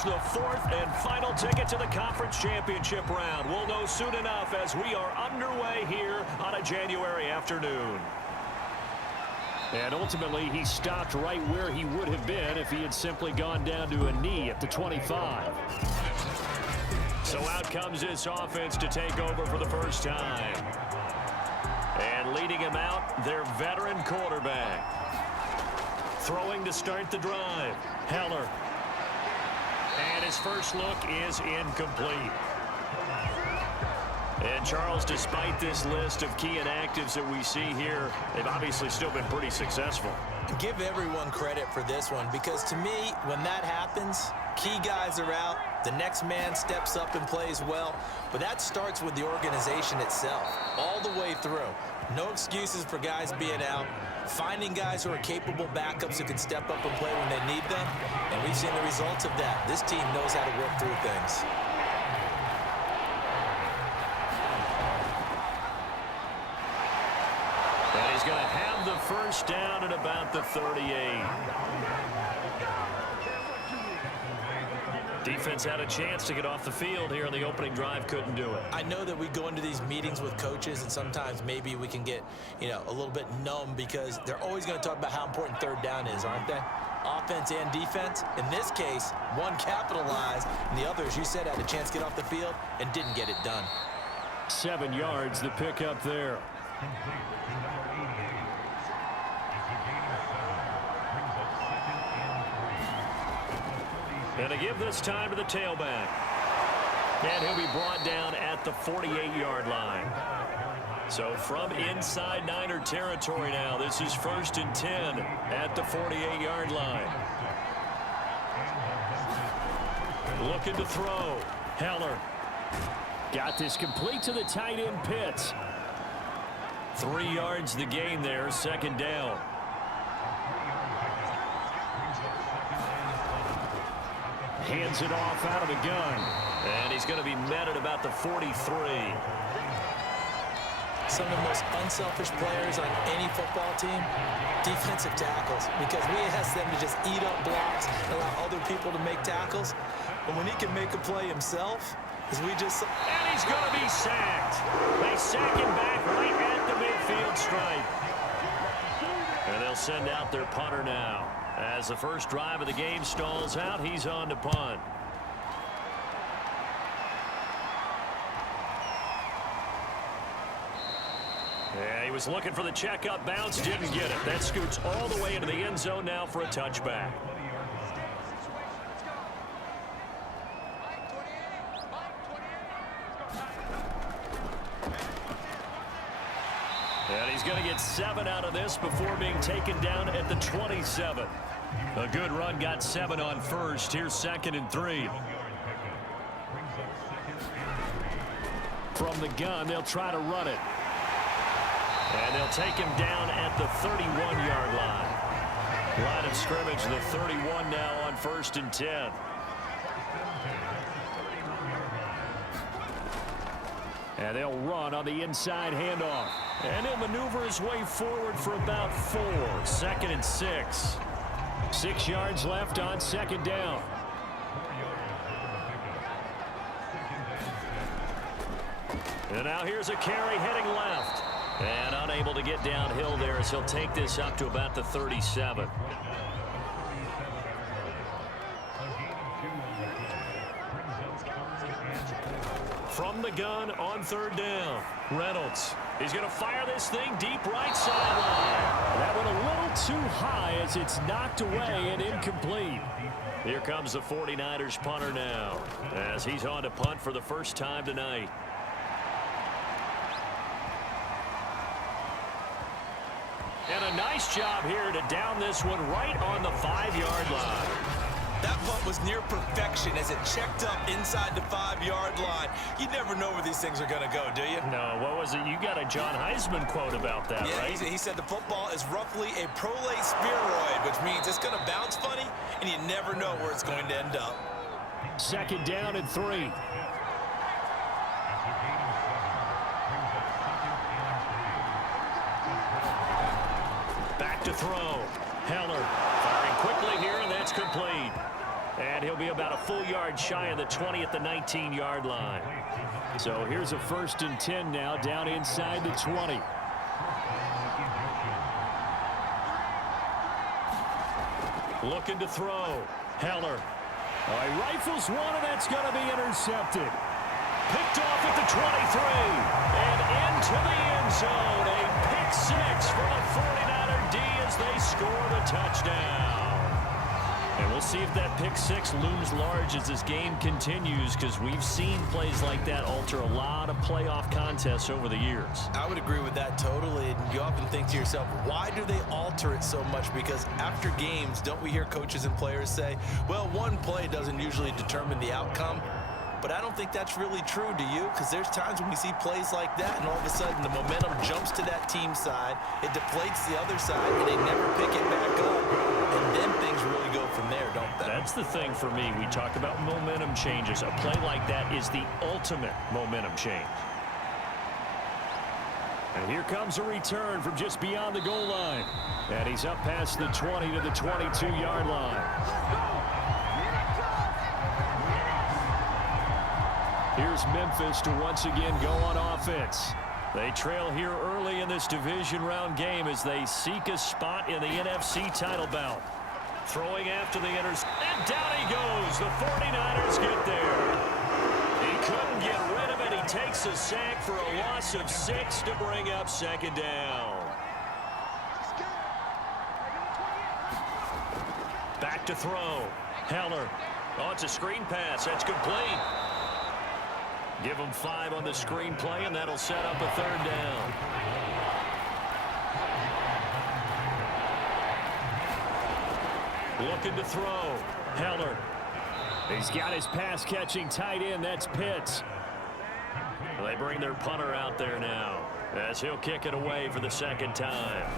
clinch the fourth and final ticket to the conference championship round. We'll know soon enough as we are underway here on a January afternoon. And ultimately, he stopped right where he would have been if he had simply gone down to a knee at the 25. So out comes this offense to take over for the first time. And leading him out, their veteran quarterback. Throwing to start the drive. Heller. And his first look is incomplete. And, Charles, despite this list of key inactives that we see here, they've obviously still been pretty successful. Give everyone credit for this one because, to me, when that happens, key guys are out, the next man steps up and plays well, but that starts with the organization itself, all the way through. No excuses for guys being out, finding guys who are capable backups who can step up and play when they need them, and we've seen the results of that. This team knows how to work through things. And he's going to have the first down at about the 38. Defense had a chance to get off the field here in the opening drive, couldn't do it. I know that we go into these meetings with coaches, and sometimes maybe we can get, a little bit numb because they're always going to talk about how important third down is, aren't they? Offense and defense. In this case, one capitalized, and the other, as you said, had a chance to get off the field and didn't get it done. 7 yards, the pickup there. And to give this time to the tailback. And he'll be brought down at the 48-yard line. So from inside Niner territory now, this is 1st and 10 at the 48-yard line. Looking to throw. Heller. Got this complete to the tight end Pitts. 3 yards the gain there, 2nd down. Hands it off out of the gun. And he's going to be met at about the 43. Some of the most unselfish players on any football team, defensive tackles, because we ask them to just eat up blocks and allow other people to make tackles. But when he can make a play himself, as we just... And he's going to be sacked. They sack him back right at the midfield stripe. And they'll send out their punter now. As the first drive of the game stalls out, he's on to punt. Yeah, he was looking for the checkup bounce, didn't get it. That scoots all the way into the end zone now for a touchback. And he's going to get 7 out of this before being taken down at the 27. A good run, got 7 on first. Here's 2nd and 3. From the gun, they'll try to run it. And they'll take him down at the 31-yard line. Line of scrimmage, the 31 now on 1st and 10. And they'll run on the inside handoff. And he'll maneuver his way forward for about 4. 2nd and 6. 6 yards left on 2nd down. And now here's a carry heading left. And unable to get downhill there as he'll take this up to about the 37. From the gun on 3rd down. Reynolds. He's going to fire this thing deep right sideline. That went a little too high as it's knocked away and incomplete. Here comes the 49ers punter now as he's on to punt for the first time tonight. And a nice job here to down this one right on the 5-yard line. That punt was near perfection as it checked up inside the 5-yard line. You never know where these things are going to go, do you? No, what was it? You got a John Heisman quote about that, right? Yeah, he said the football is roughly a prolate spheroid, which means it's going to bounce funny, and you never know where it's going to end up. 2nd down and 3. Back to throw. Heller firing quickly here, and that's complete. And he'll be about a full yard shy of the 20 at the 19-yard line. So here's a 1st and 10 now, down inside the 20. Looking to throw. Heller. Oh, he rifles one, and that's going to be intercepted. Picked off at the 23. And into the end zone. A pick 6 for the 49er D as they score the touchdown. And we'll see if that pick 6 looms large as this game continues, because we've seen plays like that alter a lot of playoff contests over the years. I would agree with that totally. And you often think to yourself, why do they alter it so much? Because after games, don't we hear coaches and players say, well, one play doesn't usually determine the outcome? But I don't think that's really true, do you? Because there's times when we see plays like that, and all of a sudden the momentum jumps to that team side, it deflates the other side, and they never pick it back up. And then things really go from there, don't they? That's the thing for me. We talk about momentum changes. A play like that is the ultimate momentum change. And here comes a return from just beyond the goal line. And he's up past the 20 to the 22-yard line. Here's Memphis to once again go on offense. They trail here early in this division round game as they seek a spot in the NFC title bout. Throwing after the interception. And down he goes. The 49ers get there. He couldn't get rid of it. He takes a sack for a loss of 6 to bring up 2nd down. Back to throw. Heller. Oh, it's a screen pass. That's complete. Give them 5 on the screen play, and that'll set up a 3rd down. Looking to throw. Heller. He's got his pass-catching tight end. That's Pitts. They bring their punter out there now as he'll kick it away for the 2nd time.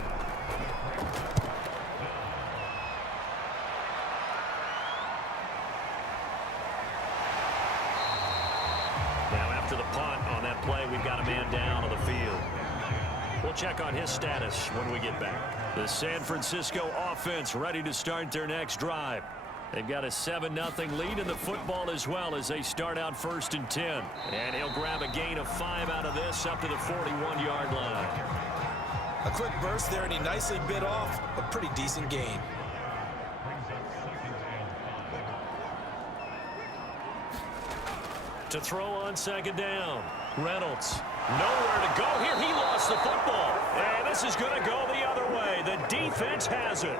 The punt on that play, we've got a man down on the field. We'll check on his status when we get back. The San Francisco offense ready to start their next drive. They've got a 7-0 lead in the football as well as they start out 1st and 10. And he'll grab a gain of 5 out of this up to the 41-yard line. A quick burst there, and he nicely bit off a pretty decent gain. To throw on 2nd down. Reynolds. Nowhere to go here. He lost the football. And this is going to go the other way. The defense has it.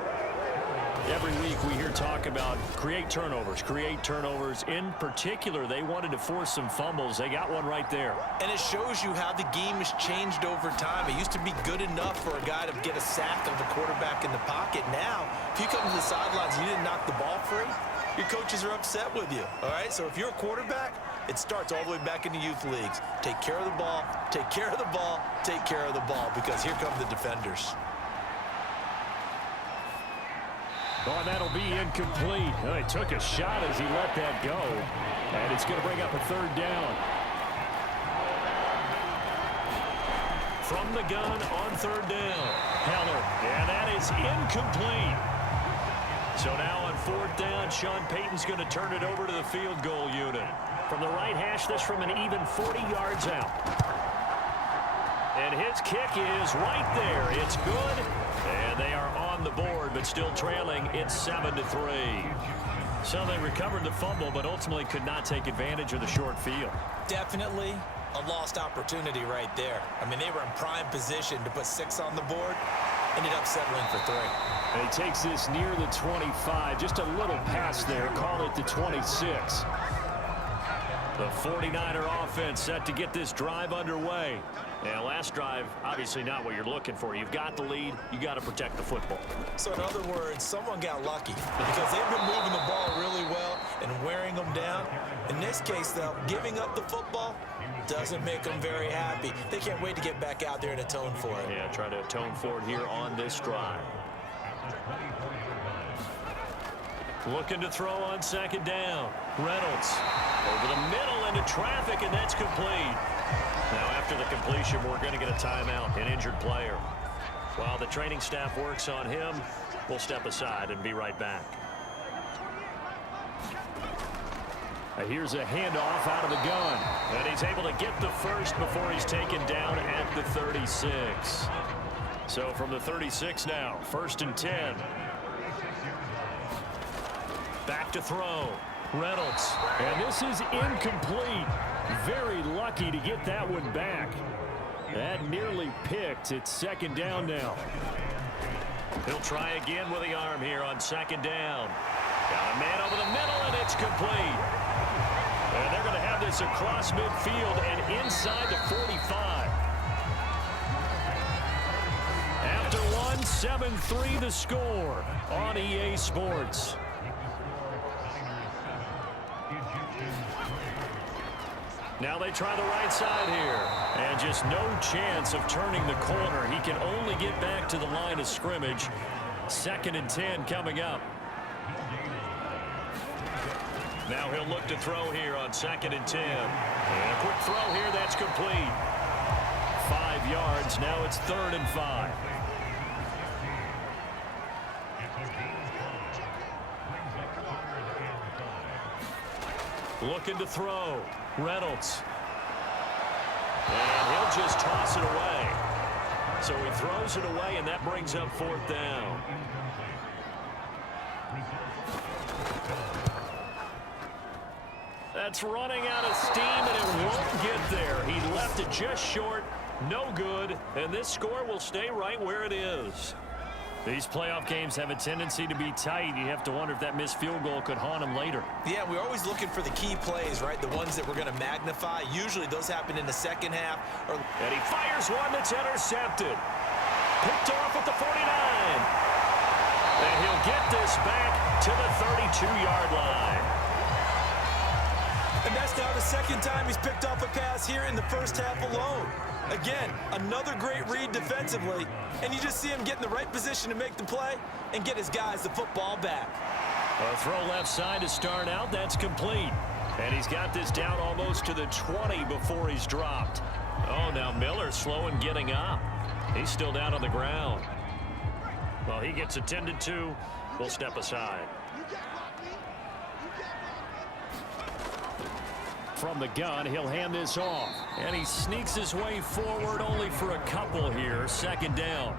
Every week we hear talk about create turnovers. In particular, they wanted to force some fumbles. They got one right there. And it shows you how the game has changed over time. It used to be good enough for a guy to get a sack of the quarterback in the pocket. Now, if you come to the sidelines and you didn't knock the ball free, your coaches are upset with you. All right, so if you're a quarterback, it starts all the way back in the youth leagues. Take care of the ball, take care of the ball, take care of the ball, because here come the defenders. Oh, and that'll be incomplete. Oh, he took a shot as he let that go. And it's going to bring up a 3rd down. From the gun on 3rd down. Heller. And that is incomplete. So now on 4th down, Sean Payton's going to turn it over to the field goal unit. From the right hash, this from an even 40 yards out. And his kick is right there. It's good. And they are on the board, but still trailing. It's 7-3. So they recovered the fumble, but ultimately could not take advantage of the short field. Definitely a lost opportunity right there. I mean, they were in prime position to put 6 on the board. Ended up settling for 3. And he takes this near the 25. Just a little pass there. Call it the 26. The 49er offense set to get this drive underway. And last drive, obviously not what you're looking for. You've got the lead. You got to protect the football. So in other words, someone got lucky because they've been moving the ball really well and wearing them down. In this case, though, giving up the football doesn't make them very happy. They can't wait to get back out there and atone for it. Yeah, try to atone for it here on this drive. Looking to throw on 2nd down. Reynolds over the middle into traffic, and that's complete. Now after the completion, we're going to get a timeout, an injured player. While the training staff works on him, we'll step aside and be right back. Here's a handoff out of the gun. And he's able to get the first before he's taken down at the 36. So from the 36 now, 1st and 10. Back to throw. Reynolds. And this is incomplete. Very lucky to get that one back. That nearly picked. It's 2nd down now. He'll try again with the arm here on 2nd down. Got a man over the middle, and it's complete. And they're going to have this across midfield and inside the 45. After one, 7-3 the score on EA Sports. Now they try the right side here. And just no chance of turning the corner. He can only get back to the line of scrimmage. 2nd and 10 coming up. Now he'll look to throw here on 2nd and 10. And a quick throw here, that's complete. 5 yards, now it's 3rd and 5. Looking to throw. Reynolds. And he'll just toss it away. So he throws it away, and that brings up 4th down. That's running out of steam, and it won't get there. He left it just short. No good. And this score will stay right where it is. These playoff games have a tendency to be tight. You have to wonder if that missed field goal could haunt him later. Yeah, we're always looking for the key plays, right? The ones that we're going to magnify. Usually those happen in the 2nd half. And he fires one that's intercepted. Picked off at the 49. And he'll get this back to the 32-yard line. And that's now the 2nd time he's picked off a pass here in the 1st half alone. Again, another great read defensively, and you just see him get in the right position to make the play and get his guys the football back. A throw left side to start out. That's complete. And he's got this down almost to the 20 before he's dropped. Oh, now Miller slow in getting up. He's still down on the ground. Well, he gets attended to. We'll step aside. From the gun, he'll hand this off. And he sneaks his way forward only for a couple here. 2nd down.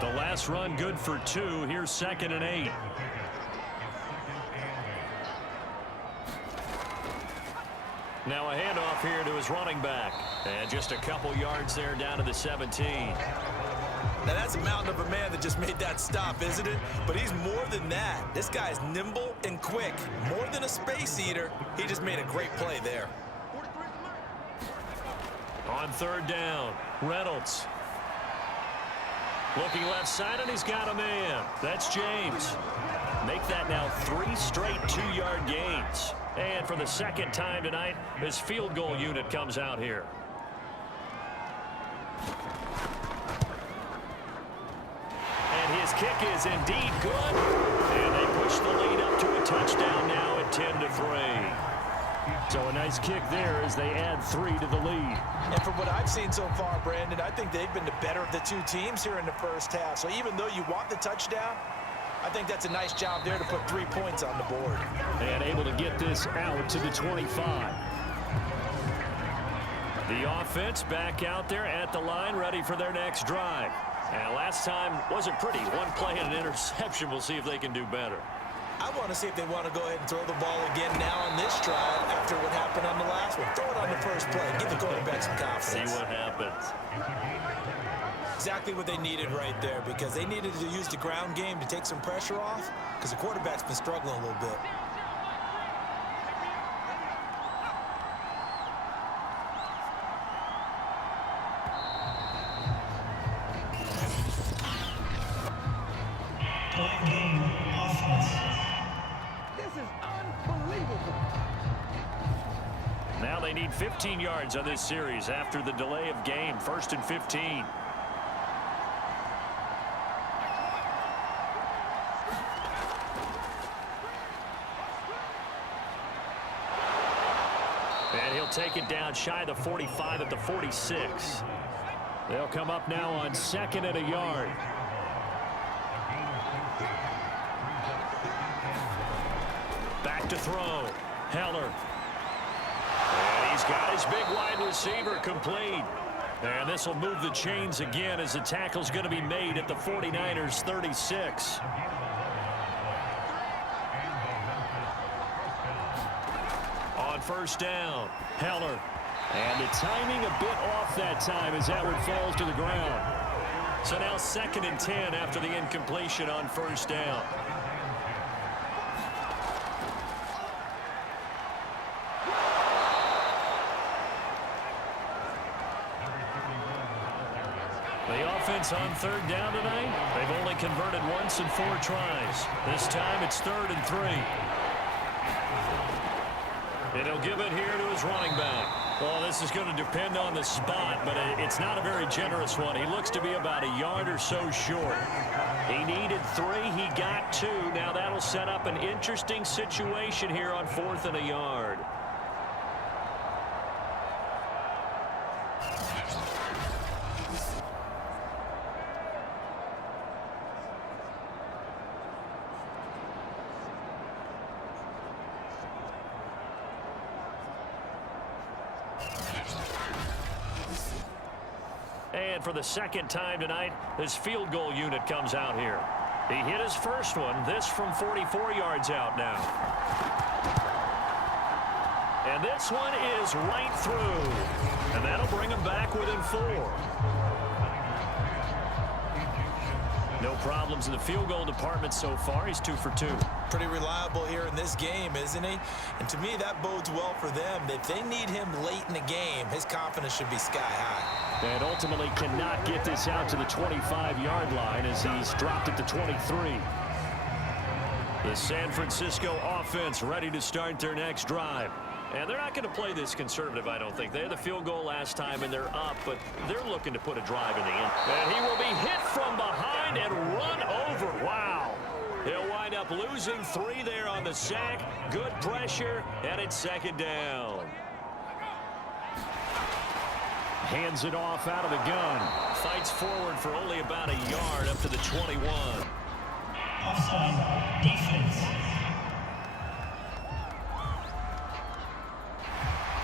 The last run good for 2. Here's 2nd and 8. Now a handoff here to his running back. And just a couple yards there down to the 17. Now that's a mountain of a man that just made that stop, isn't it? But he's more than that. This guy's nimble and quick. More than a space eater. He just made a great play there. On 3rd down, Reynolds. Looking left side, and he's got a man. That's James. Make that now 3 straight 2-yard gains. And for the 2nd time tonight, this field goal unit comes out here. And his kick is indeed good. And they push the lead up to a touchdown now at 10-3. So a nice kick there as they add 3 to the lead. And from what I've seen so far, Brandon, I think they've been the better of the 2 teams here in the 1st half. So even though you want the touchdown, I think that's a nice job there to put 3 points on the board. And able to get this out to the 25. The offense back out there at the line, ready for their next drive. And last time wasn't pretty. 1 play and an interception. We'll see if they can do better. I want to see if they want to go ahead and throw the ball again now on this drive after what happened on the last one. Throw it on the first play. Give the quarterback some confidence. See what happens. Exactly what they needed right there, because they needed to use the ground game to take some pressure off, because the quarterback's been struggling a little bit. Now they need 15 yards on this series after the delay of game. 1st and 15. And he'll take it down shy of the 45 at the 46. They'll come up now on 2nd and a yard. Back to throw. Heller He's got his big wide receiver complete. And this will move the chains again as the tackle's going to be made at the 49ers 36. On first down, Heller. And the timing a bit off that time as that one falls to the ground. So now 2nd and 10 after the incompletion on first down. The offense on 3rd down tonight, they've only converted once in 4 tries. This time it's 3rd and 3. And he'll give it here to his running back. Well, this is going to depend on the spot, but it's not a very generous one. He looks to be about a yard or so short. He needed 3. He got 2. Now that'll set up an interesting situation here on 4th and a yard. And for the 2nd time tonight, his field goal unit comes out here. He hit his first one, this from 44 yards out now. And this one is right through. And that'll bring him back within 4. No problems in the field goal department so far. He's 2 for 2. Pretty reliable here in this game, isn't he? And to me, that bodes well for them. If they need him late in the game, his confidence should be sky high. And ultimately cannot get this out to the 25-yard line as he's dropped it to 23. The San Francisco offense ready to start their next drive. And they're not going to play this conservative, I don't think. They had the field goal last time, and they're up, but they're looking to put a drive in the end. And he will be hit from behind and run over. Wow. He'll wind up losing 3 there on the sack. Good pressure, and it's 2nd down. Hands it off out of the gun. Fights forward for only about a yard up to the 21. Offside defense.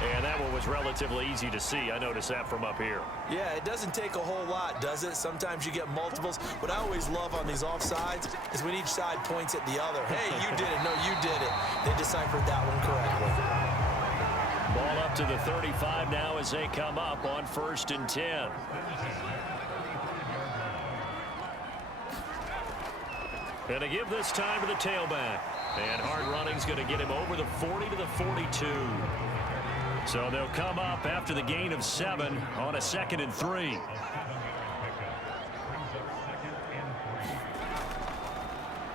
And that one was relatively easy to see. I noticed that from up here. Yeah, it doesn't take a whole lot, does it? Sometimes you get multiples. What I always love on these offsides is when each side points at the other. Hey, you did it. No, you did it. They deciphered that one correctly. Ball up to the 35 now as they come up on 1st and 10. And to give this time to the tailback. And hard running's going to get him over the 40 to the 42. So they'll come up after the gain of 7 on a 2nd and 3.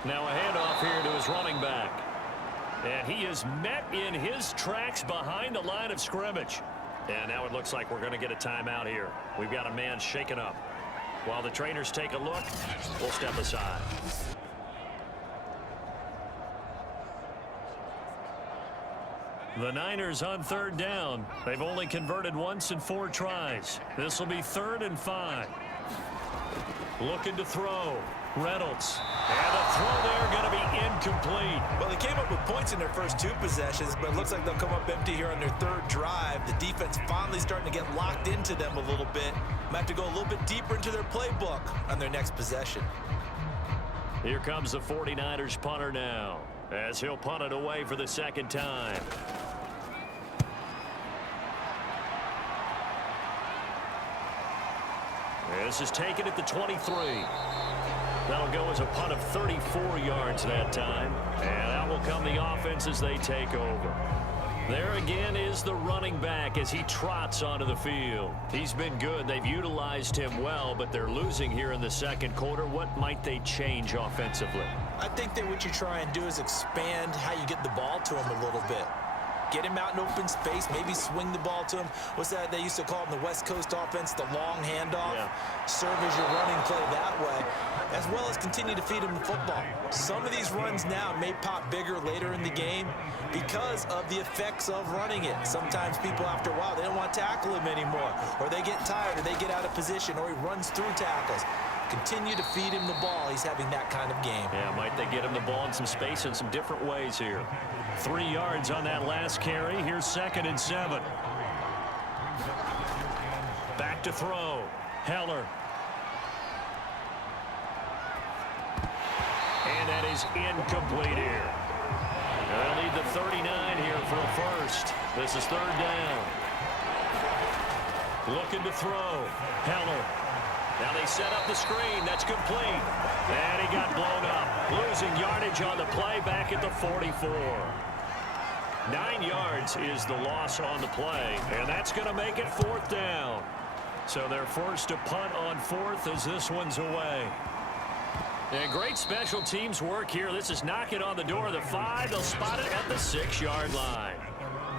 Now a handoff here to his running back. And he is met in his tracks behind the line of scrimmage. And now it looks like we're going to get a timeout here. We've got a man shaken up. While the trainers take a look, we'll step aside. The Niners on 3rd down. They've only converted once in 4 tries. This will be 3rd and 5. Looking to throw. Reynolds. And the throw there going to be incomplete. Well, they came up with points in their first 2 possessions, but it looks like they'll come up empty here on their 3rd drive. The defense finally starting to get locked into them a little bit. Might have to go a little bit deeper into their playbook on their next possession. Here comes the 49ers punter now, as he'll punt it away for the 2nd time. This is taken at the 23. That'll go as a punt of 34 yards that time. And out will come the offense as they take over. There again is the running back as he trots onto the field. He's been good. They've utilized him well, but they're losing here in the 2nd quarter. What might they change offensively? I think that what you try and do is expand how you get the ball to him a little bit. Get him out in open space, maybe swing the ball to him. What's that they used to call in the West Coast offense, the long handoff? Yeah. Serve as your running play that way, as well as continue to feed him the football. Some of these runs now may pop bigger later in the game because of the effects of running it. Sometimes people, after a while, they don't want to tackle him anymore, or they get tired, or they get out of position, or he runs through tackles. Continue to feed him the ball. He's having that kind of game. Yeah, might they get him the ball in some space in some different ways here. 3 yards on that last carry. Here's 2nd and 7. Back to throw. Heller. And that is incomplete here. They'll need the 39 here for a first. This is third down. Looking to throw. Heller. Now they set up the screen. That's complete. And he got blown up. Losing yardage on the play back at the 44. 9 yards is the loss on the play. And that's going to make it fourth down. So they're forced to punt on fourth as this one's away. And great special teams work here. This is knocking on the door of the 5. They'll spot it at the 6-yard line.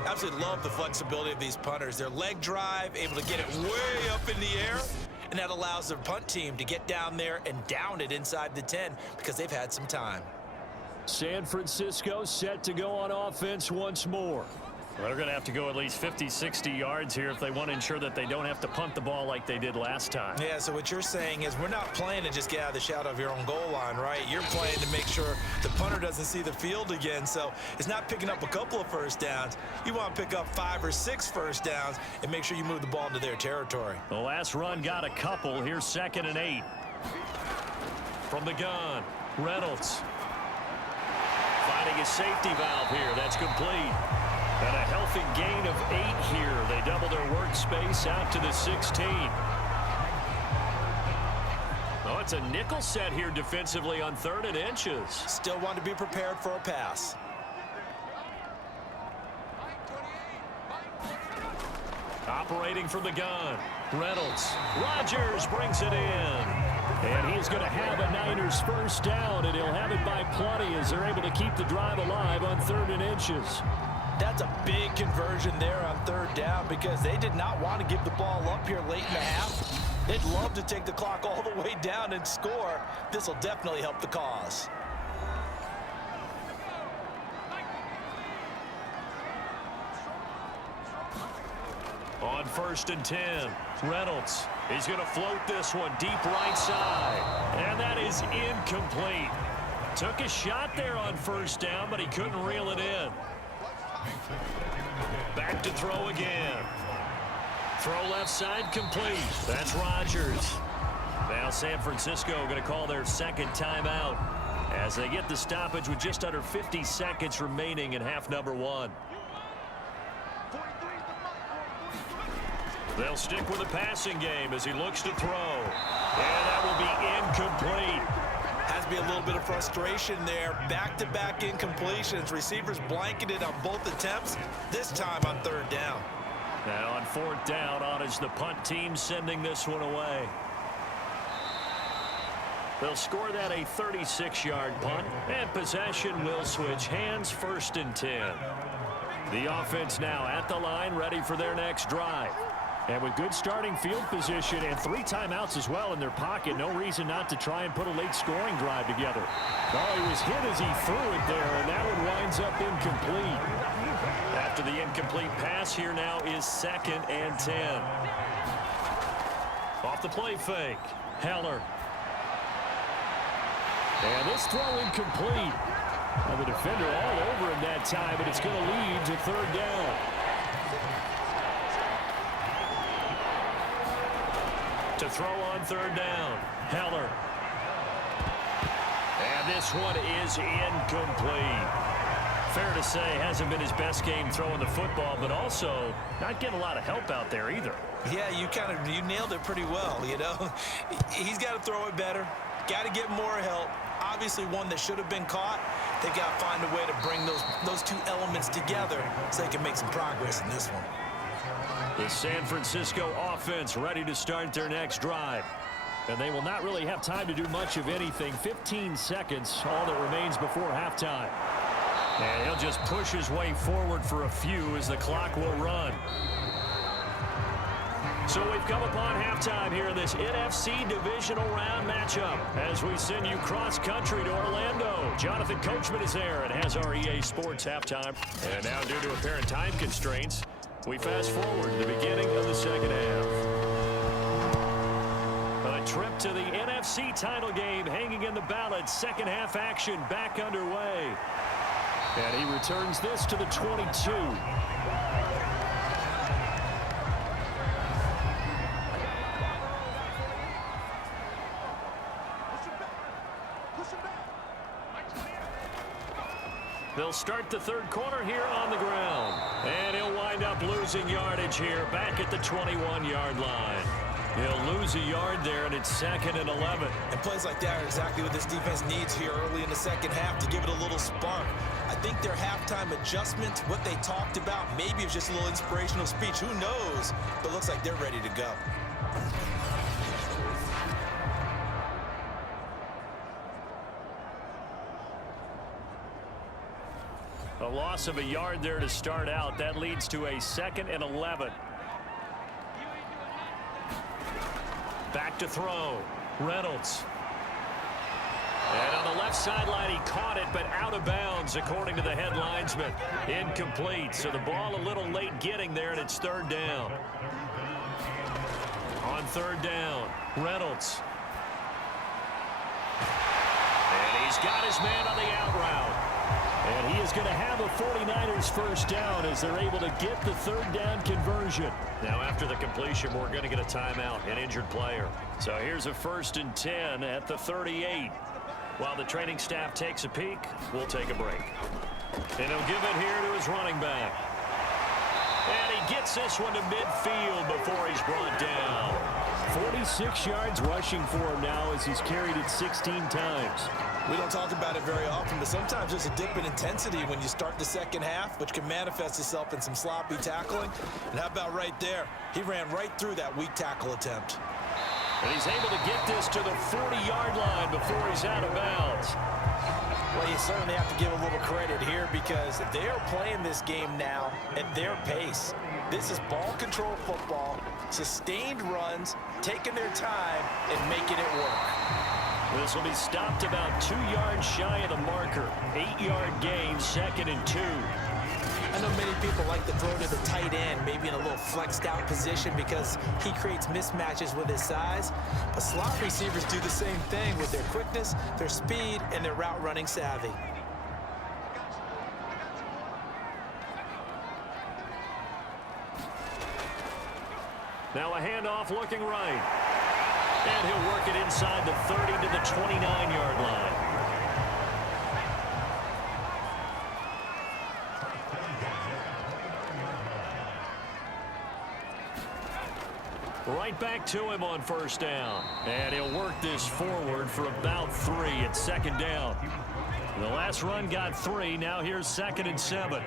Absolutely love the flexibility of these punters. Their leg drive, able to get it way up in the air, and that allows their punt team to get down there and down it inside the 10 because they've had some time. San Francisco set to go on offense once more. Well, they're going to have to go at least 50, 60 yards here if they want to ensure that they don't have to punt the ball like they did last time. Yeah, so what you're saying is we're not playing to just get out of the shadow of your own goal line, right? You're playing to make sure the punter doesn't see the field again. So it's not picking up a couple of first downs. You want to pick up 5 or 6 first downs and make sure you move the ball into their territory. The last run got a couple. Here's 2nd and 8. From the gun, Reynolds. Finding his safety valve here. That's complete. And a healthy gain of 8 here. They double their workspace out to the 16. Oh, it's a nickel set here defensively on 3rd and inches. Still want to be prepared for a pass. Operating from the gun. Reynolds. Rodgers brings it in. And he's going to have a Niners first down, and he'll have it by plenty as they're able to keep the drive alive on 3rd and inches. That's a big conversion there on 3rd down because they did not want to give the ball up here late in the half. They'd love to take the clock all the way down and score. This will definitely help the cause. On 1st and 10, Reynolds. He's going to float this one deep right side. And that is incomplete. Took a shot there on 1st down, but he couldn't reel it in. Back to throw again. Throw left side complete. That's Rodgers. Now San Francisco going to call their 2nd timeout as they get the stoppage with just under 50 seconds remaining in half number 1. They'll stick with the passing game as he looks to throw. And that will be incomplete. Has to be a little bit of frustration there. Back-to-back incompletions. Receivers blanketed on both attempts, this time on 3rd down. Now on 4th down, on is the punt team sending this one away. They'll score that a 36-yard punt, and possession will switch hands, 1st and 10. The offense now at the line, ready for their next drive. And with good starting field position and 3 timeouts as well in their pocket, no reason not to try and put a late scoring drive together. Oh, he was hit as he threw it there, and that one winds up incomplete. After the incomplete pass, here now is 2nd and 10. Off the play fake, Heller. And this throw incomplete. Well, the defender all over him that time, but it's going to lead to 3rd down. To throw on 3rd down, Heller. And this one is incomplete. Fair to say, hasn't been his best game throwing the football, but also not getting a lot of help out there either. Yeah, you nailed it pretty well, you know. He's got to throw it better. Got to get more help. Obviously one that should have been caught. They got to find a way to bring those 2 elements together so they can make some progress in this one. The San Francisco offense ready to start their next drive. And they will not really have time to do much of anything. 15 seconds, all that remains before halftime. And he'll just push his way forward for a few as the clock will run. So we've come upon halftime here in this NFC divisional round matchup as we send you cross-country to Orlando. Jonathan Coachman is there and has our EA Sports halftime. And now, due to apparent time constraints, we fast forward to the beginning of the 2nd half. A trip to the NFC title game hanging in the balance. 2nd half action back underway. And he returns this to the 22. They'll start the third quarter here on the ground. And he'll wind up losing yardage here back at the 21-yard line. He'll lose a yard there, and it's 2nd and 11. And plays like that are exactly what this defense needs here early in the second half to give it a little spark. I think their halftime adjustment, what they talked about, maybe it was just a little inspirational speech. Who knows? But it looks like they're ready to go. A loss of a yard there to start out. That leads to a 2nd and 11. Back to throw. Reynolds. And on the left sideline, he caught it, but out of bounds, according to the head linesman. Incomplete. So the ball a little late getting there, and it's 3rd down. On 3rd down, Reynolds. And he's got his man on the out route. And he is going to have a 49ers first down as they're able to get the 3rd down conversion. Now after the completion, we're going to get a timeout, an injured player. So here's a 1st and 10 at the 38. While the training staff takes a peek, we'll take a break. And he'll give it here to his running back. And he gets this one to midfield before he's brought down. 46 yards rushing for him now as he's carried it 16 times. We don't talk about it very often, but sometimes there's a dip in intensity when you start the second half, which can manifest itself in some sloppy tackling. And how about right there? He ran right through that weak tackle attempt. And he's able to get this to the 40-yard line before he's out of bounds. Well, you certainly have to give a little credit here because they are playing this game now at their pace. This is ball control football, sustained runs, taking their time and making it work. This will be stopped about 2 yards shy of the marker. 8-yard gain, 2nd and 2. I know many people like to throw to the tight end, maybe in a little flexed out position because he creates mismatches with his size. But slot receivers do the same thing with their quickness, their speed, and their route running savvy. Now a handoff looking right. And he'll work it inside the 30 to the 29-yard line. Right back to him on 1st down. And he'll work this forward for about 3 at 2nd down. The last run got 3. Now here's 2nd and 7.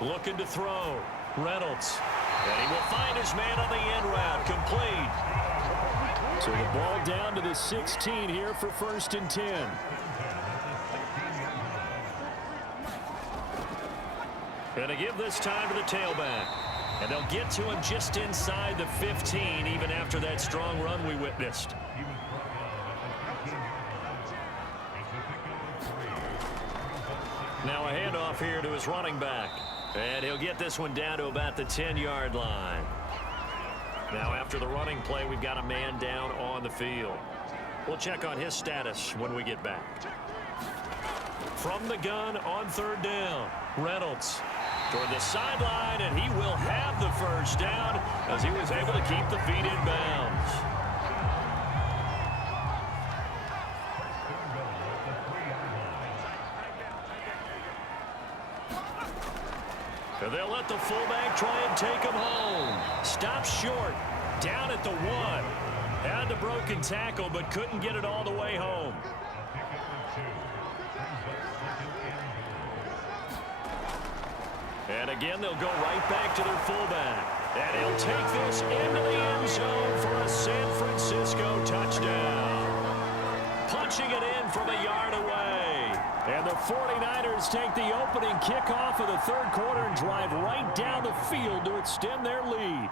Looking to throw. Reynolds. And he will find his man on the end route. Complete. So the ball down to the 16 here for 1st and 10. And to give this time to the tailback. And they'll get to him just inside the 15, even after that strong run we witnessed. Now a handoff here to his running back. And he'll get this one down to about the 10-yard line. Now after the running play, we've got a man down on the field. We'll check on his status when we get back. From the gun on 3rd down, Reynolds toward the sideline, and he will have the first down as he was able to keep the feet in bounds. And they'll let the fullback try and take him home. Stops short, down at the 1. Had the broken tackle, but couldn't get it all the way home. And again, they'll go right back to their fullback. And he'll take this into the end zone for a San Francisco touchdown. Punching it in from a yard away. And the 49ers take the opening kickoff of the 3rd quarter and drive right down the field to extend their lead.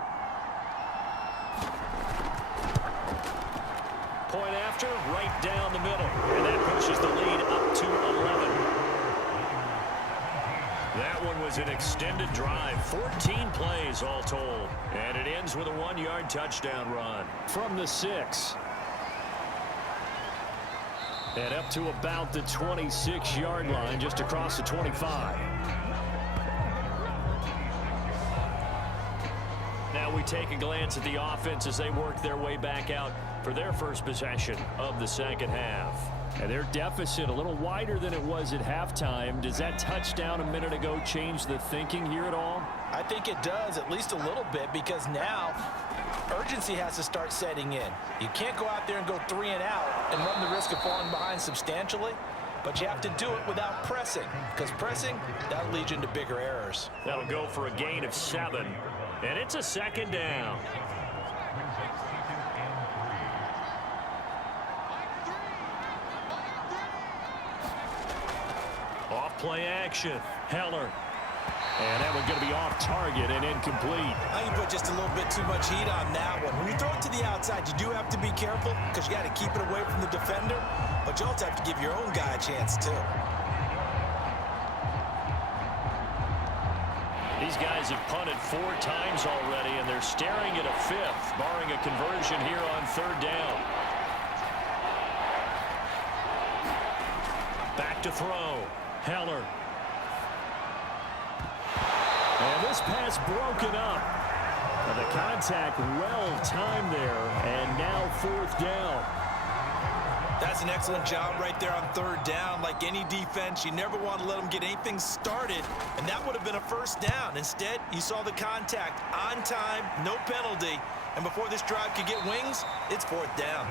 Point after, right down the middle. And that pushes the lead up to 11. That one was an extended drive, 14 plays all told. And it ends with a 1-yard touchdown run from the 6. And up to about the 26-yard line, just across the 25. Now we take a glance at the offense as they work their way back out for their first possession of the second half. And their deficit a little wider than it was at halftime. Does that touchdown a minute ago change the thinking here at all? I think it does, at least a little bit, because now urgency has to start setting in. You can't go out there and go 3 and out and run the risk of falling behind substantially, but you have to do it without pressing, because pressing, that'll lead you into bigger errors. That'll go for a gain of 7, and it's a second down. Off play action, Heller. And that one's going to be off target and incomplete. I think you put just a little bit too much heat on that one. When you throw it to the outside, you do have to be careful because you got to keep it away from the defender, but you also have to give your own guy a chance too. These guys have punted 4 times already, and they're staring at a 5th, barring a conversion here on 3rd down. Back to throw. Heller. And this pass broken up. And the contact well timed there, and now 4th down. That's an excellent job right there on 3rd down. Like any defense, you never want to let them get anything started, and that would have been a 1st down. Instead, you saw the contact on time, no penalty, and before this drive could get wings, it's 4th down.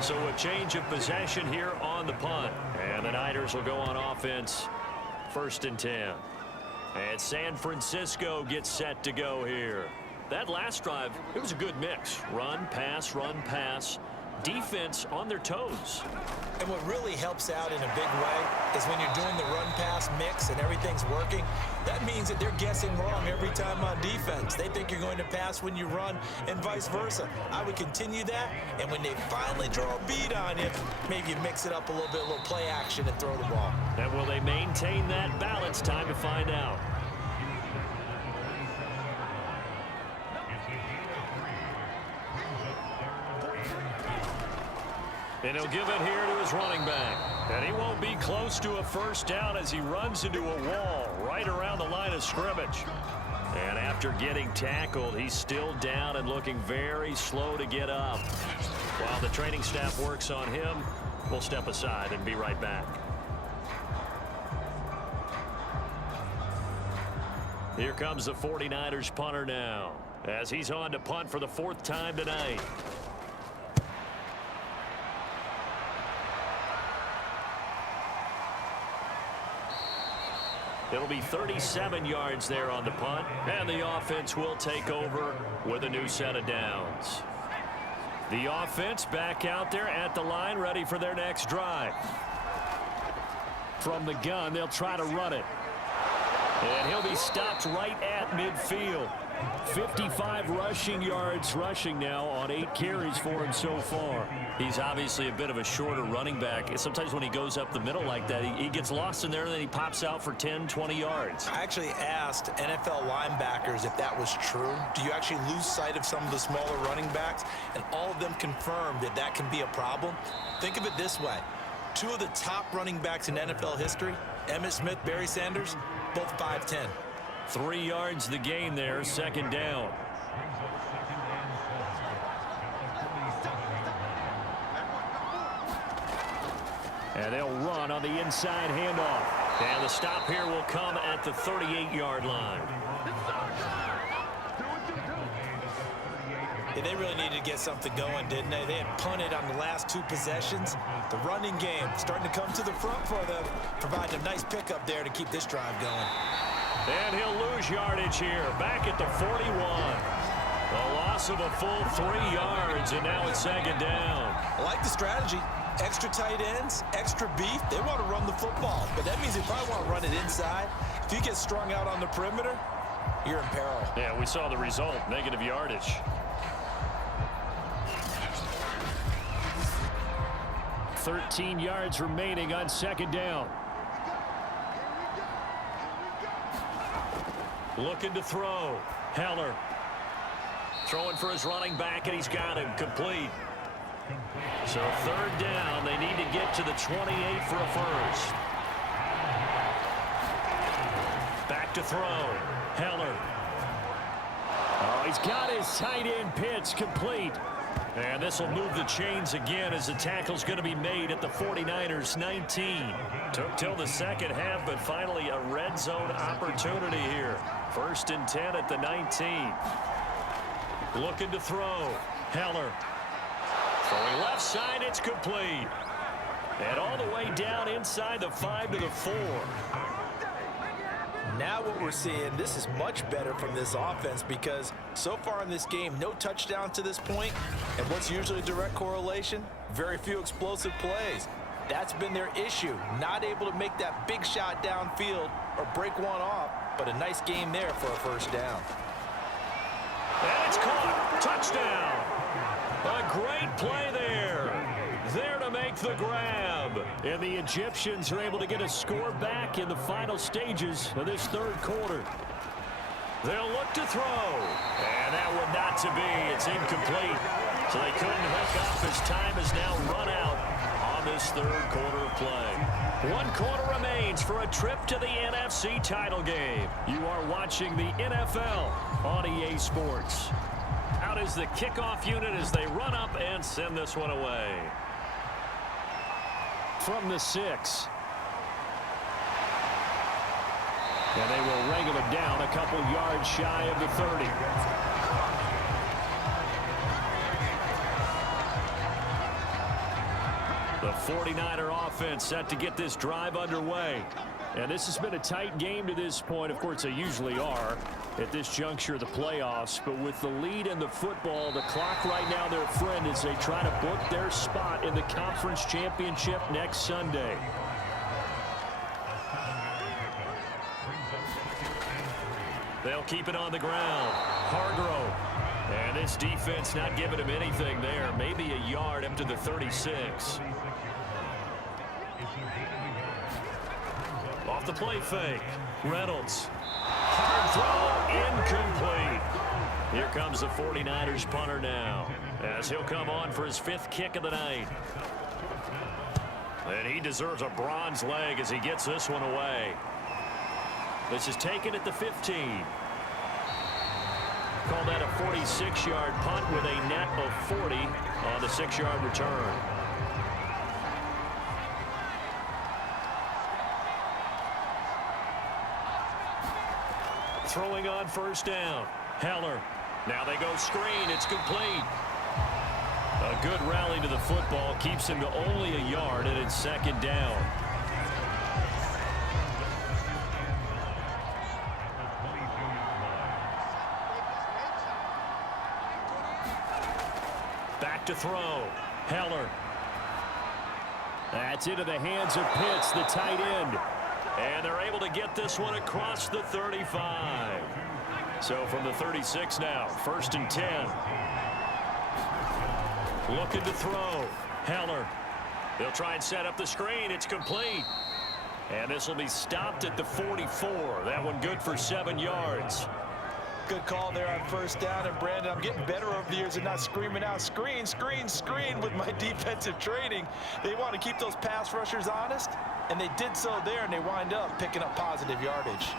So a change of possession here on the punt, and the Niners will go on offense, 1st and 10. And San Francisco gets set to go here. That last drive, it was a good mix. Run, pass, defense on their toes. And what really helps out in a big way is when you're doing the run-pass mix and everything's working, that means that they're guessing wrong every time on defense. They think you're going to pass when you run and vice versa. I would continue that, and when they finally draw a bead on you, maybe you mix it up a little bit, a little play action and throw the ball. And will they maintain that balance? Time to find out. And he'll give it here to his running back. And he won't be close to a 1st down as he runs into a wall right around the line of scrimmage. And after getting tackled, he's still down and looking very slow to get up. While the training staff works on him, we'll step aside and be right back. Here comes the 49ers punter now, as he's on to punt for the 4th time tonight. It'll be 37 yards there on the punt, and the offense will take over with a new set of downs. The offense back out there at the line, ready for their next drive. From the gun, they'll try to run it. And he'll be stopped right at midfield. 55 rushing yards rushing now on 8 carries for him so far. He's obviously a bit of a shorter running back. Sometimes when he goes up the middle like that, he gets lost in there and then he pops out for 10, 20 yards. I actually asked NFL linebackers if that was true. Do you actually lose sight of some of the smaller running backs? And all of them confirmed that that can be a problem. Think of it this way. 2 of the top running backs in NFL history, Emmitt Smith, Barry Sanders, both 5'10". 3 yards the gain there, 2nd down. And they'll run on the inside handoff. And the stop here will come at the 38-yard line. Yeah, they really needed to get something going, didn't they? They had punted on the last 2 possessions. The running game starting to come to the front for them, providing a nice pickup there to keep this drive going. And he'll lose yardage here, back at the 41. A loss of a full 3 yards, and now it's 2nd down. I like the strategy. Extra tight ends, extra beef. They want to run the football, but that means they probably want to run it inside. If you get strung out on the perimeter, you're in peril. Yeah, we saw the result, negative yardage. $13 yards remaining on 2nd down. Looking to throw. Heller. Throwing for his running back, and he's got him complete. So 3rd down. They need to get to the 28 for a 1st. Back to throw. Heller. Oh, he's got his tight end pitch complete. And this will move the chains again as the tackle's going to be made at the 49ers 19. Took till the second half, but finally a red zone opportunity here. 1st and 10 at the 19. Looking to throw. Heller. Throwing left side, it's complete. And all the way down inside the 5 to the 4. Now what we're seeing, this is much better from this offense because so far in this game, no touchdowns to this point. And what's usually a direct correlation? Very few explosive plays. That's been their issue. Not able to make that big shot downfield or break one off, but a nice game there for a first down. And it's caught. Touchdown. A great play there. There to make the grab. And the Egyptians are able to get a score back in the final stages of this third quarter. They'll look to throw. And that one not to be. It's incomplete. So they couldn't hook up as time has now run out on this third quarter of play. 1 quarter remains for a trip to the NFC title game. You are watching the NFL on EA Sports. Out is the kickoff unit as they run up and send this one away. From the 6. And they will wrangle it down a couple yards shy of the 30. The 49er offense set to get this drive underway. And this has been a tight game to this point. Of course, they usually are at this juncture of the playoffs. But with the lead in the football, the clock right now their friend as they try to book their spot in the conference championship next Sunday. They'll keep it on the ground. Hargrove. And this defense not giving him anything there. Maybe a yard up to the 36. Off the play fake. Reynolds. Hard throw. Incomplete. Here comes the 49ers punter now as he'll come on for his 5th kick of the night. And he deserves a bronze leg as he gets this one away. This is taken at the 15. Call that a 46-yard punt with a net of 40 on the 6-yard return. Throwing on first down. Heller. Now they go screen. It's complete. A good rally to the football keeps him to only a yard, and it's 2nd down. Back to throw. Heller. That's into the hands of Pitts, the tight end. And they're able to get this one across the 35. So from the 36 now, 1st and 10. Looking to throw. Heller. They'll try and set up the screen. It's complete. And this will be stopped at the 44. That one good for 7 yards. Good call there on first down. And Brandon, I'm getting better over the years and not screaming out screen, screen, screen with my defensive training. They want to keep those pass rushers honest, and they did so there, and they wind up picking up positive yardage.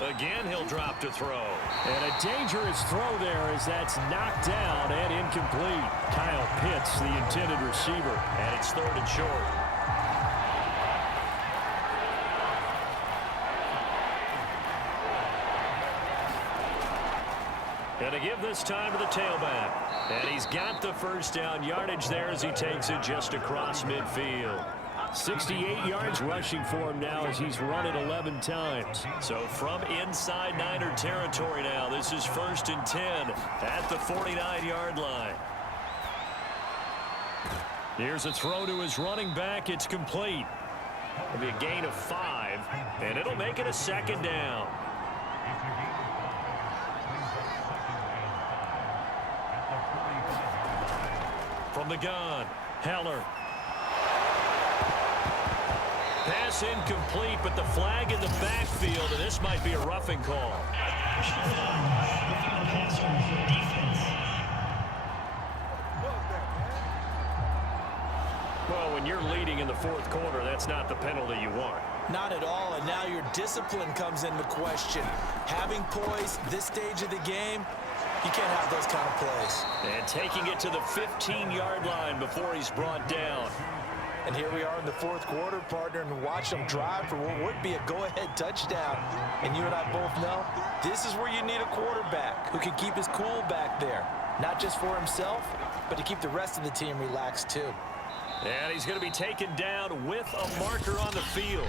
Again, he'll drop to throw. And a dangerous throw there as that's knocked down and incomplete. Kyle Pitts, the intended receiver, and it's 3rd and short. And to give this time to the tailback. And he's got the first down yardage there as he takes it just across midfield. 68 yards rushing for him now as he's run it 11 times. So from inside Niner territory now, this is 1st and 10 at the 49-yard line. Here's a throw to his running back. It's complete. It'll be a gain of 5, and it'll make it a 2nd down. From the gun, Heller. Pass incomplete, but the flag in the backfield, and this might be a roughing call. Well, when you're leading in the 4th quarter, that's not the penalty you want. Not at all, and now your discipline comes into question. Having poise this stage of the game, You can't have those kind of plays. And taking it to the 15-yard line before he's brought down. And here we are in the fourth quarter, partner, and watch them drive for what would be a go-ahead touchdown. And you and I both know this is where you need a quarterback who can keep his cool back there. Not just for himself, but to keep the rest of the team relaxed too. And he's going to be taken down with a marker on the field.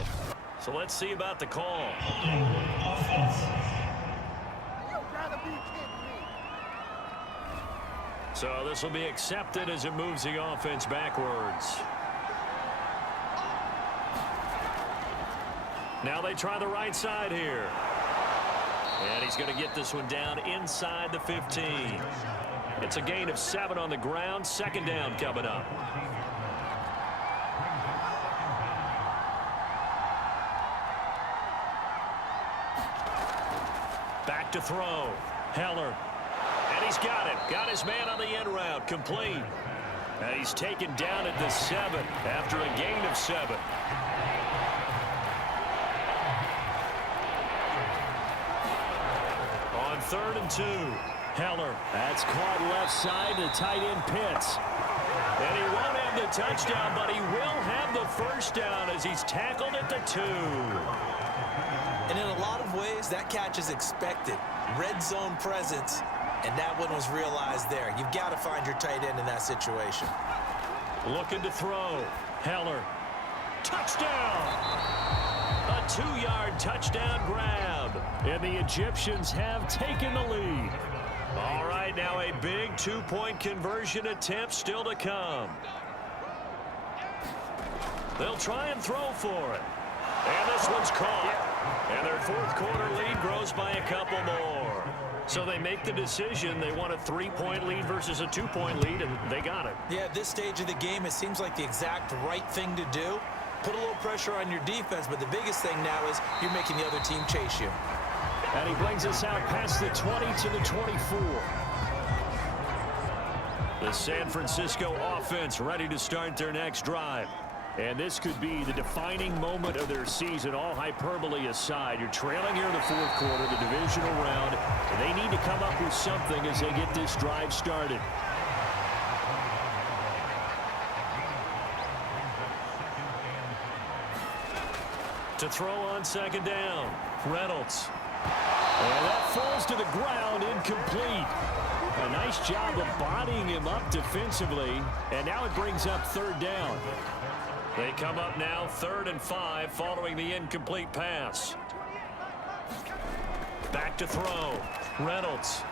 So let's see about the call. So this will be accepted as it moves the offense backwards. Now they try the right side here. And he's going to get this one down inside the 15. It's a gain of 7 on the ground. Second down coming up. Back to throw. Heller. And he's got it. Got his man on the end route. Complete. And he's taken down at the 7 after a gain of 7. On 3rd and 2. Heller. That's caught left side to tight end Pitts. And he won't have the touchdown, but he will have the first down as he's tackled at the 2. And in a lot of ways, that catch is expected. Red zone presence, and that one was realized there. You've got to find your tight end in that situation. Looking to throw. Heller. Touchdown! A 2-yard touchdown grab. And the Egyptians have taken the lead. All right, now a big 2-point conversion attempt still to come. They'll try and throw for it. And this one's caught. And their fourth quarter lead grows by a couple more. So they make the decision. They want a 3-point lead versus a 2-point lead, and they got it. Yeah, at this stage of the game, it seems like the exact right thing to do. Put a little pressure on your defense, but the biggest thing now is you're making the other team chase you. And he brings us out past the 20 to the 24. The San Francisco offense ready to start their next drive. And this could be the defining moment of their season, all hyperbole aside. You're trailing here in the fourth quarter, the divisional round, and they need to come up with something as they get this drive started. To throw on second down, Reynolds. And that falls to the ground, incomplete. A nice job of bodying him up defensively, and now it brings up third down. They come up now 3rd and 5 following the incomplete pass. Back to throw. Reynolds.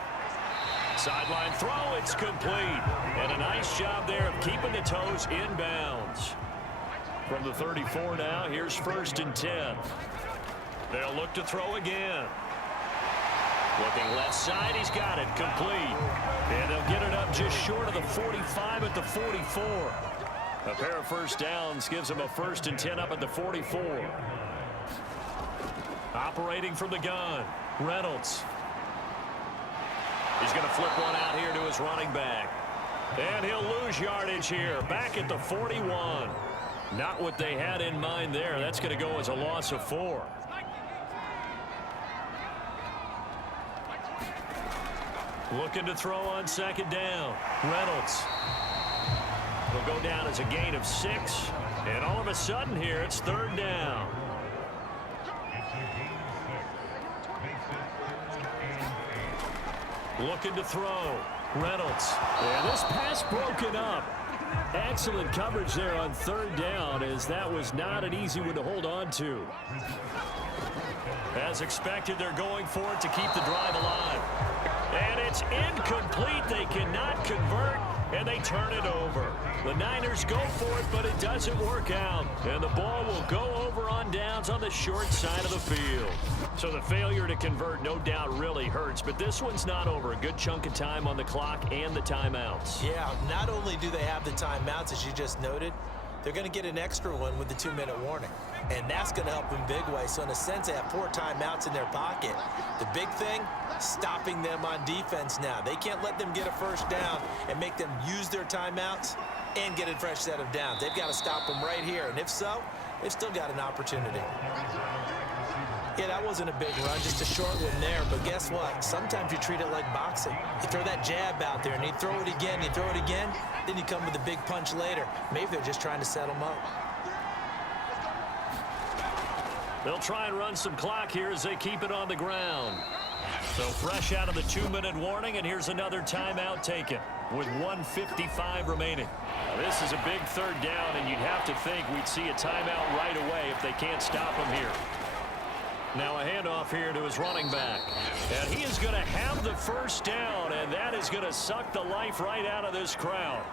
Sideline throw, it's complete. And a nice job there of keeping the toes inbounds. From the 34 now, here's 1st and 10. They'll look to throw again. Looking left side, he's got it, complete. And they'll get it up just short of the 45 at the 44. A pair of first downs gives them a 1st and 10 up at the 44. Operating from the gun, Reynolds. He's going to flip one out here to his running back. And he'll lose yardage here, back at the 41. Not what they had in mind there. That's going to go as a loss of 4. Looking to throw on second down, Reynolds. Will go down as a gain of 6. And all of a sudden here, it's 3rd down. Looking to throw. Reynolds. And this pass broken up. Excellent coverage there on 3rd down, as that was not an easy one to hold on to. As expected, they're going for it to keep the drive alive. And it's incomplete. They cannot convert, and they turn it over. The Niners go for it, but it doesn't work out. And the ball will go over on downs on the short side of the field. So the failure to convert, no doubt, really hurts. But this one's not over. A good chunk of time on the clock and the timeouts. Yeah, not only do they have the timeouts, as you just noted, they're going to get an extra one with the 2-minute warning. And that's going to help in big way. So in a sense, they have 4 timeouts in their pocket. The big thing, stopping them on defense now. They can't let them get a first down and make them use their timeouts and get a fresh set of downs. They've got to stop them right here. And if so, they've still got an opportunity. Yeah, that wasn't a big run, just a short one there. But guess what? Sometimes you treat it like boxing. You throw that jab out there, and you throw it again, then you come with a big punch later. Maybe they're just trying to set him up. They'll try and run some clock here as they keep it on the ground. So fresh out of the 2-minute warning, and here's another timeout taken with 1:55 remaining. Now, this is a big third down, and you'd have to think we'd see a timeout right away if they can't stop him here. Now a handoff here to his running back. And he is going to have the first down, and that is going to suck the life right out of this crowd.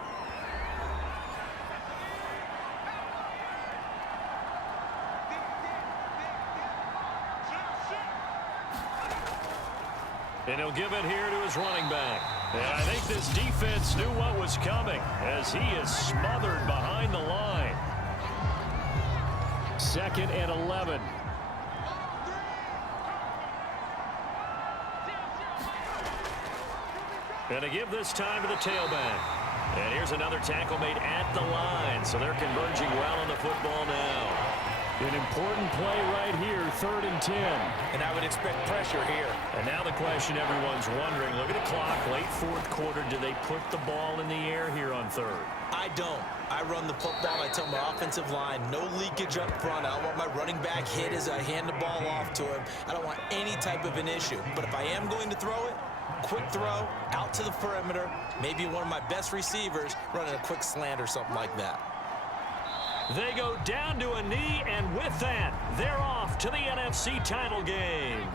And he'll give it here to his running back. And I think this defense knew what was coming as he is smothered behind the line. 2nd and 11. And to give this time to the tailback. And here's another tackle made at the line. So they're converging well on the football now. An important play right here, 3rd and 10. And I would expect pressure here. And now the question everyone's wondering, look at the clock, late 4th quarter, do they put the ball in the air here on 3rd? I don't. I run the football. I tell my offensive line, no leakage up front. I don't want my running back hit as I hand the ball off to him. I don't want any type of an issue. But if I am going to throw it, quick throw, out to the perimeter, maybe one of my best receivers running a quick slant or something like that. They go down to a knee, and with that, they're off to the NFC title game.